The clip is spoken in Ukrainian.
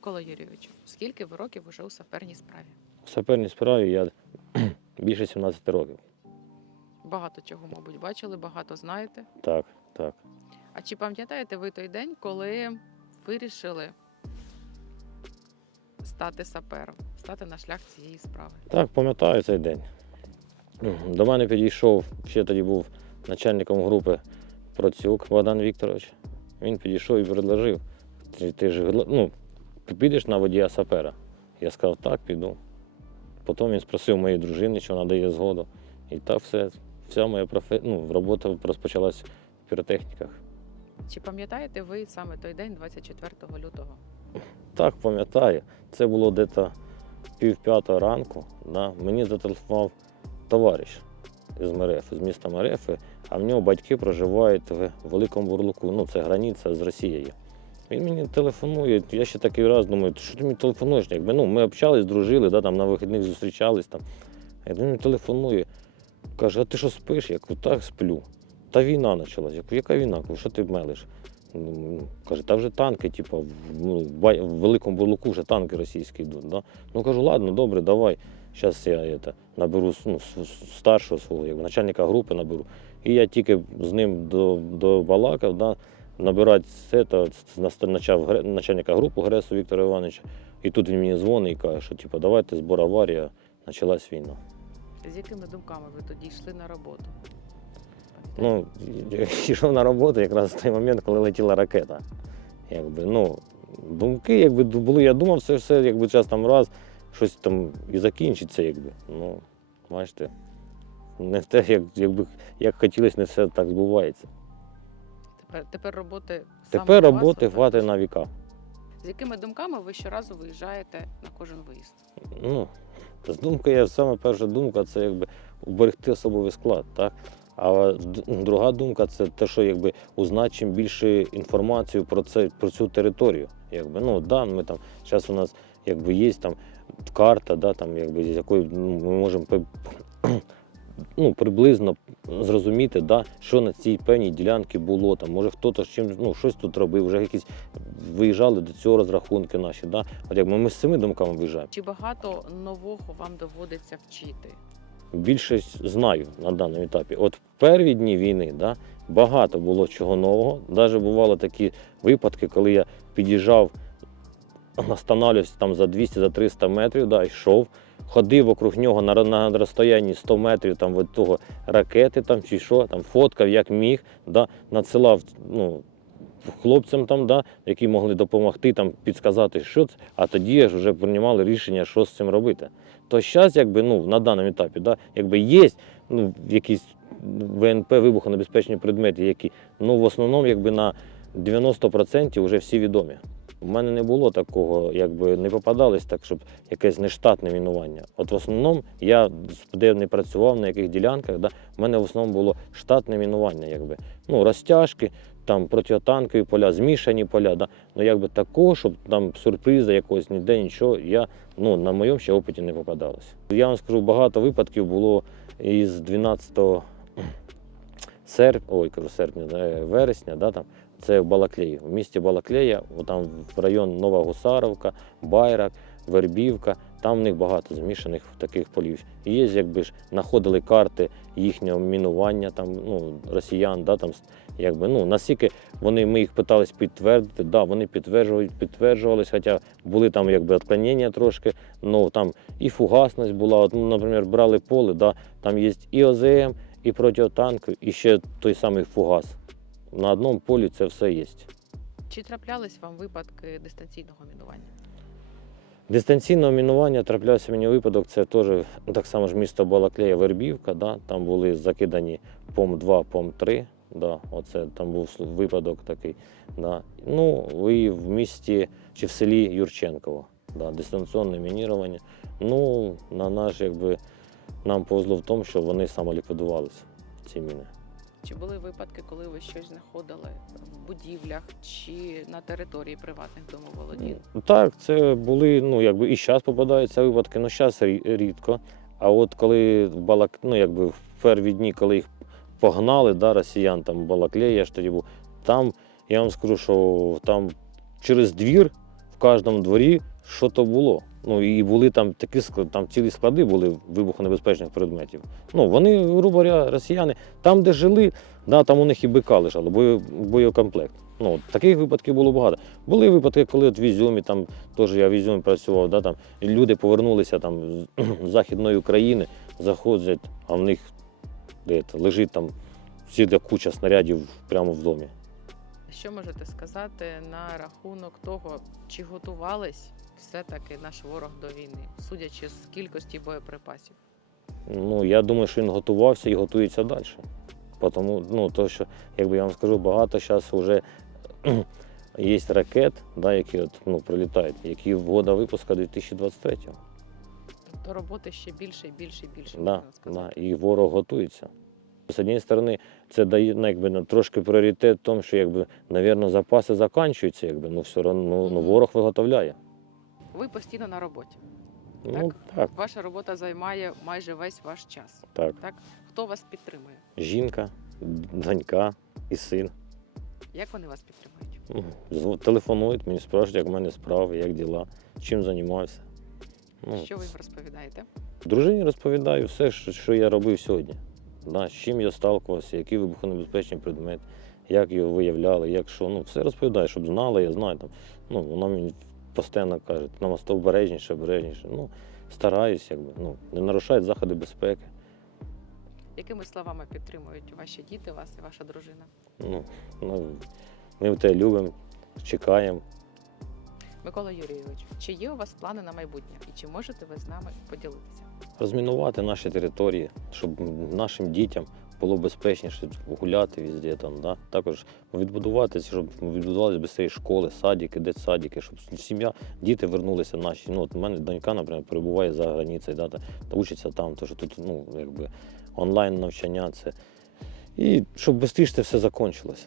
Микола Юрійович, скільки ви років уже у саперній справі? В саперній справі я більше 17 років. Багато чого, мабуть, бачили, багато знаєте. Так, так. А чи пам'ятаєте ви той день, коли вирішили стати сапером, стати на шлях цієї справи? Так, пам'ятаю цей день. До мене підійшов, ще тоді був начальником групи Процюк Богдан Вікторович. Він підійшов і предложив, ти, ти ж ну, ти підеш на водія сапера. Я сказав, так, піду. Потім він спросив моєї дружини, чи вона дає згоду. І так все, вся моя профе... ну, робота розпочалась в піротехніках. Чи пам'ятаєте ви саме той день, 24 лютого? Так, пам'ятаю. Це було десь пів п'ятого ранку. Да. Мені зателефонував товариш з МРФ, з міста МРФ, а в нього батьки проживають в Великому Бурлуку. Ну, це границя з Росією. Він мені телефонує. Я ще такий раз думаю, що ти мені телефонуєш? Якби, ну, ми общались, дружили, да, там, на вихідних зустрічались. Там. Він мені телефонує. Каже, а ти що спиш? Я кажу, так сплю. Та війна почалась. Я кажу, яка війна? Що ти мелиш? Ну, каже, та вже танки, типу, в, ну, в Великому Бурлуку вже танки російські йдуть. Да? Ну кажу, ладно, добре, давай. Зараз я это, наберу ну, старшого свого, якби, начальника групи наберу. І я тільки з ним до, до балакав, да, набирати це, то почав начальника групи Гресу Віктора Івановича. І тут він мені дзвонить і каже, що типу, давайте збор аварія, почалась війна. З якими думками ви тоді йшли на роботу? Ну, я йшов на роботу якраз в той момент, коли летіла ракета. Якби, ну, думки, якби були, я думав, це все, якби час там раз, щось там і закінчиться, якби. Ну, бачите, не те, як, якби, як хотілося, не все так збувається. Тепер, роботи саме Тепер у вас роботи отак. хватить на віка. З якими думками ви щоразу виїжджаєте на кожен виїзд? Ну, з думкою, саме перша думка це якби уберегти особовий склад, так? А д- друга думка це те, що якби узнати чим більше інформацію про це про цю територію. Якби ну да, ми там зараз у нас якби є там карта, да, там якби з якою ну, ми можемо ну, приблизно зрозуміти, да, що на цій певній ділянці було. Там може хтось чим ну щось тут робив, вже якісь виїжджали до цього розрахунки наші. Да? От якби ми з цими думками виїжджаємо. Чи багато нового вам доводиться вчити? більшість знаю на даному етапі. От в перві дні війни да, багато було чого нового. Навіть бували такі випадки, коли я під'їжджав, настанавливався там за 200-300 метрів, да, йшов, ходив вокруг нього на, на розстоянні 100 метрів там, від того ракети там, чи що, там, фоткав як міг, да, надсилав ну, хлопцям, там, да, які могли допомогти, там, підказати, що це, а тоді ж вже приймали рішення, що з цим робити то зараз, якби ну на даному етапі, да, якби є ну, якісь ВНП вибухонебезпечні предмети, які ну в основному якби на 90% вже всі відомі. У мене не було такого, якби не попадалось так, щоб якесь нештатне мінування. От в основному я де не працював на яких ділянках, да, в мене в основному було штатне мінування, якби ну розтяжки, там протитанкові поля, змішані поля. Да. Ну якби такого, щоб там сюрприза якогось ніде нічого, я ну, на моєму ще опиті не попадалось. Я вам скажу, багато випадків було із 12 серпня, ой, кажу, серпня, е, вересня, да, там, це в Балаклеї. В місті Балаклея, там в район Нова Гусаровка, Байрак, Вербівка. Там в них багато змішаних таких полів. І є, якби ж знаходили карти їхнього мінування, там, ну, росіян, да, там, якби, ну, наскільки вони, ми їх питались підтвердити, да, вони підтверджують, підтверджувались, хоча були там якби відклонення трошки, ну там і фугасність була. От, ну, наприклад, брали поле, да, там є і ОЗМ, і протитанк, і ще той самий фугас. На одному полі це все є. Чи траплялись вам випадки дистанційного мінування? Дистанційного мінування траплявся мені випадок, це теж так само ж місто Балаклея Вербівка, да, там були закидані ПОМ-2, ПОМ-3. Да, оце там був випадок такий. Да. Ну і в місті чи в селі Юрченково. Да, дистанційне мінірування. Ну, на наш, якби, нам повезло в тому, що вони самоліквідувалися, ці міни. Чи були випадки, коли ви щось знаходили в будівлях чи на території приватних домоволодінь? Ну, Так, це були, ну, якби і зараз попадаються випадки, але зараз рідко. А от коли Балак, ну, якби в перві дні, коли їх погнали, да, росіян, там Балаклея, я ж тоді був, там, я вам скажу, що там через двір в кожному дворі що то було. Ну і були там такі там цілі склади були вибухонебезпечних предметів. Ну вони, грубо говоря, росіяни, там, де жили, да, там у них і бика лежало, бою, боєкомплект. Ну, таких випадків було багато. Були випадки, коли от в Ізюмі, там теж я в Ізюмі працював, да, там, люди повернулися там, з Західної України, заходять, а в них де, лежить там ціла куча снарядів прямо в домі. Що можете сказати на рахунок того, чи готувались все-таки наш ворог до війни, судячи з кількості боєприпасів? Ну, я думаю, що він готувався і готується далі. Тому, ну, то, що, якби я вам скажу, багато зараз вже є ракет, да, які от, ну, прилітають, які в года випуску 2023-го. Тобто роботи ще більше і більше і більше, Да, да, і ворог готується. З однієї сторони, це дає ну, якби, ну, трошки пріоритет в тому, що якби, навірно, запаси закінчуються, якби, ну, все одно ну, ну, ворог виготовляє. Ви постійно на роботі. Ну, так, Ваша робота займає майже весь ваш час. так. Так? Хто вас підтримує? Жінка, донька і син. Як вони вас підтримують? Ну, Телефонують, мені спрашують, як в мене справи, як діла, чим займався. Ну, Що ви їм розповідаєте? Дружині розповідаю все, що, що я робив сьогодні. Да, з чим я сталкувався, які вибухонебезпечні предмети, як його виявляли, як що. Ну, все розповідаю, щоб знала, я знаю. Там, ну, вона мені постійно каже, на мосту обережніше, обережніше. Ну, стараюсь, якби, ну, не нарушають заходи безпеки. Якими словами підтримують ваші діти, вас і ваша дружина? Ну, ну, ми тебе любимо, чекаємо. Микола Юрійович, чи є у вас плани на майбутнє і чи можете ви з нами поділитися? розмінувати наші території, щоб нашим дітям було безпечніше гуляти везде там, да? також відбудуватися, щоб відбудувалися швидше школи, садики, дитсадики, щоб сім'я, діти вернулися наші. Ну, от у мене донька, наприклад, перебуває за границею, да, та, та учиться там, тому що тут ну, якби, онлайн навчання це. І щоб швидше все закінчилось.